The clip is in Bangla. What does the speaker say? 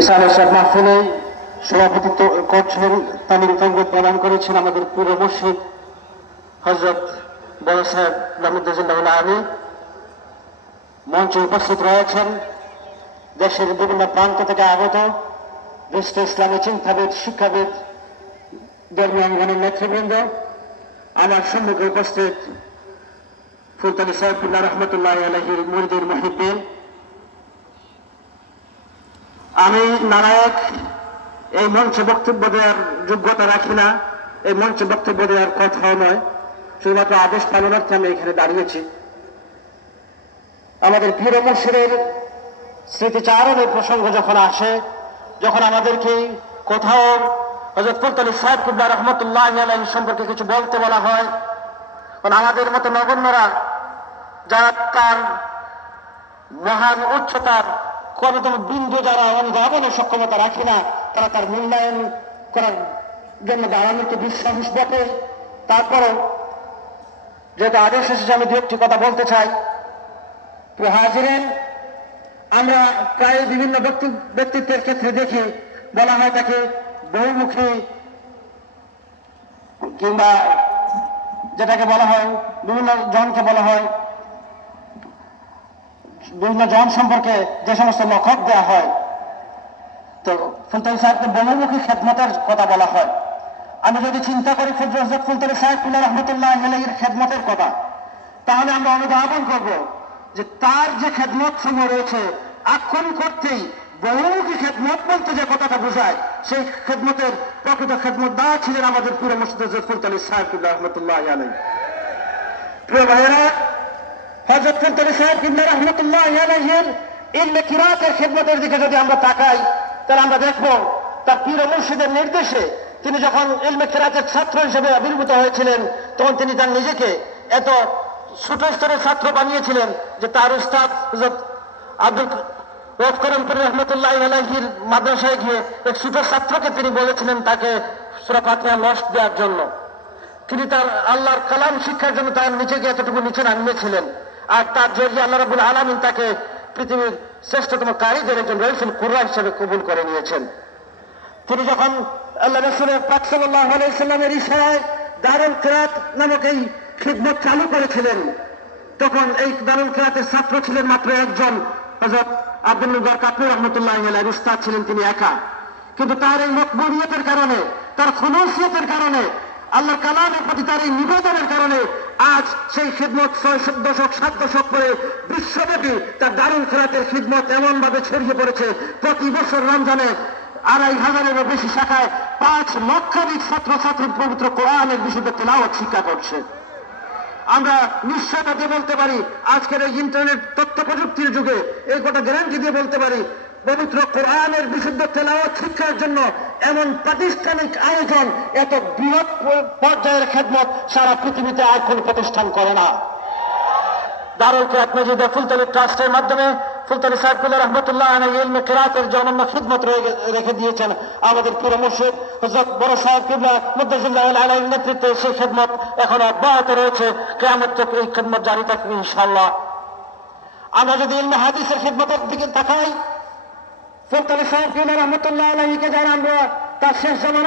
ইসলাম এরশাদ মাহফিলে সভাপতিত্ব করছেন, তামিল তঙ্গ প্রদান করেছেন আমাদের পূর্ব মুর্শিদ হযরত বড় সাহেব রহমতুল্লাহ আলী। মঞ্চে উপস্থিত রয়েছেন দেশের বিভিন্ন প্রান্ত থেকে আগত বিশিষ্ট ইসলামী চিন্তাবিদ, শিক্ষাবিদ, ধর্মীয় অঙ্গনের নেতৃবৃন্দ। আমার সম্মুখে উপস্থিত ফুলতলী সাইফুল্লাহ রহমতুল্লাহ আলাইহির মুরিদের মুহিব্বিন। আমি নারায়ক এই মঞ্চে বক্তব্য দেওয়ার যোগ্যতা রাখি না, এই মঞ্চে বক্তব্য দেওয়ার কথাও নয়, শুধুমাত্র আদেশ পালনার্থে আমি এখানে দাঁড়িয়েছি। আমাদের পীর মুর্শিদের স্মৃতিচারণের প্রসঙ্গ যখন আসে, যখন আমাদেরকে কোথাও হযরত ফুলতলী সাইফুল্লাহ রহমতুল্লাহ আলাইহি সম্পর্কে কিছু বলতে বলা হয়, কারণ আমাদের মতো নগণ্যরা যারা তার মহান উচ্চতার কোনতম বিন্দু যারা অনুধাবনের সক্ষমতা রাখে না, তারা তার মূল্যায়ন করার জন্য দাঁড়ানোকে বিশ্বাস বটে। তারপরও যেহেতু আদেশ এসেছে, আমি দু একটি কথা বলতে চাই। হাজিরেন, আমরা প্রায় বিভিন্ন ব্যক্তিত্বের ক্ষেত্রে দেখি বলা হয় তাকে বহুমুখী, কিংবা যেটাকে বলা হয় বিভিন্ন জনকে বলা হয়, বিভিন্ন জন সম্পর্কে যে সমস্ত লকব দেওয়া হয়, তো ফুলতলী সাহেবকে বহুমুখী খেদমতের কথা বলা হয়। আমি যদি চিন্তা করি হযরত ফুলতলী সাইফুল্লাহ রহমতুল্লাহ আলাইহির খেদমতের কথা, তাহলে আমরা অনুধাবন করব যে তার যে খেদমত সমূহ রয়েছে, আক্ষরিক করতেই বহুমুখী খেদমত বলতে যে কথাটা বোঝায়, সেই খেদমতের প্রকৃত খেদমতদার ছিলেন আমাদের পীর মুর্শিদ হযরত ফুলতলী সাইফুল্লাহ রহমতুল্লাহ আলাইহি। প্রিয় ভাইয়েরা, হযরত ফুলতলী সাইফুল্লাহ রহমতুল্লাহ আলাইহির ইলমে কিরাতের খেদমতের দিকে যদি আমরা তাকাই, তাহলে আমরা দেখব তার পীর মুর্শিদের নির্দেশে তিনি যখন ইলমে কিরাতের ছাত্র হিসেবে আবির্ভূত হয়েছিলেন, তখন তিনি তার নিজেকে এত ছোট স্তরের ছাত্র বানিয়েছিলেন যে তার উস্তাদ হযরত আব্দুল রউফ করমপুরী রহমতুল্লাহ আলাইহির মাদ্রাসায় গিয়ে এক ছোট ছাত্রকে তিনি বলেছিলেন তাকে সূরা ফাতিহা নষ্ট দেওয়ার জন্য। তিনি তার আল্লাহর কালাম শিক্ষার জন্য তার নিজেকে এতটুকু নিচে নামিয়েছিলেন, আর তার জরিয়ে আল্লাহ রাব্বুল আলামিন তাকে পৃথিবীর শ্রেষ্ঠতম কারিগর একজন রইসুল কুরআন হিসেবে কবুল করে নিয়েছেন। তিনি যখন আল্লাহ রাসূল পাক সাল্লাল্লাহু আলাইহি সাল্লামের ইশারায় দারুল কিরাত নামক এই খিদমত চালু করেছিলেন, তখন এই দারুল কিরাতের ছাত্র ছিলেন মাত্র একজন, হযরত আব্দুল মুবারক কাফি রহমতুল্লাহ আলাইহির উস্তাদ ছিলেন তিনি একা। কিন্তু তার এই মকবুলিয়তের কারণে, তার খুলুসিয়তের কারণে, আল্লাহর কালামের প্রতি তার এই নিবেদনের কারণে আজ সেই খিদমত 6 দশক 7 দশক পরে বিশ্বব্যাপী তার দারুল কিরাতের খিদমত এমন ভাবে ছড়িয়ে পড়েছে, প্রতি বছর রমজানে 2500-এরও বেশি শাখায় 5 লক্ষাধিক ছাত্রছাত্রী পবিত্র কোরআনের বিশুদ্ধ তেলাওয়াত শিক্ষা করছে। আমরা নিশ্চয়তা দিয়ে বলতে পারি, আজকের এই ইন্টারনেট তথ্য প্রযুক্তির যুগে এই গোটা গ্যারান্টি দিয়ে বলতে পারি, পবিত্র কোরআনের বিশুদ্ধ তেলাওয়াত শিক্ষার জন্য এমন প্রাতিষ্ঠানিক আয়োজন, এত বৃহৎ পর্যায়ের খেদমত সারা পৃথিবীতে আর কোন প্রতিষ্ঠান করে না। দারুল কিরাত মসজিদে ফুলতলী ট্রাস্টের মাধ্যমে ফুলতলী সাইফুল্লাহ রহমতুল্লাহ আলাইহি ইলমে কিরাতের যে অনন্য খিদমত রেখে দিয়েছেন আমাদের পীর মুর্শিদ হযরত বড় সাহেব কিবলা মুদ্দাজিল্লাহ আলাইহির নেতৃত্বে, সেই খিদমত এখন অব্যাহত রয়েছে, কিয়ামত তক এই খিদমত জারি থাকবে ইনশাআল্লাহ। আমরা যদি ইলমে হাদিসের খিদমতের দিকে তাকাই, ফুলতলী সাইফুল্লাহ রহমতুল্লাহ আলাইহিকে যারা আমরা তার শেষ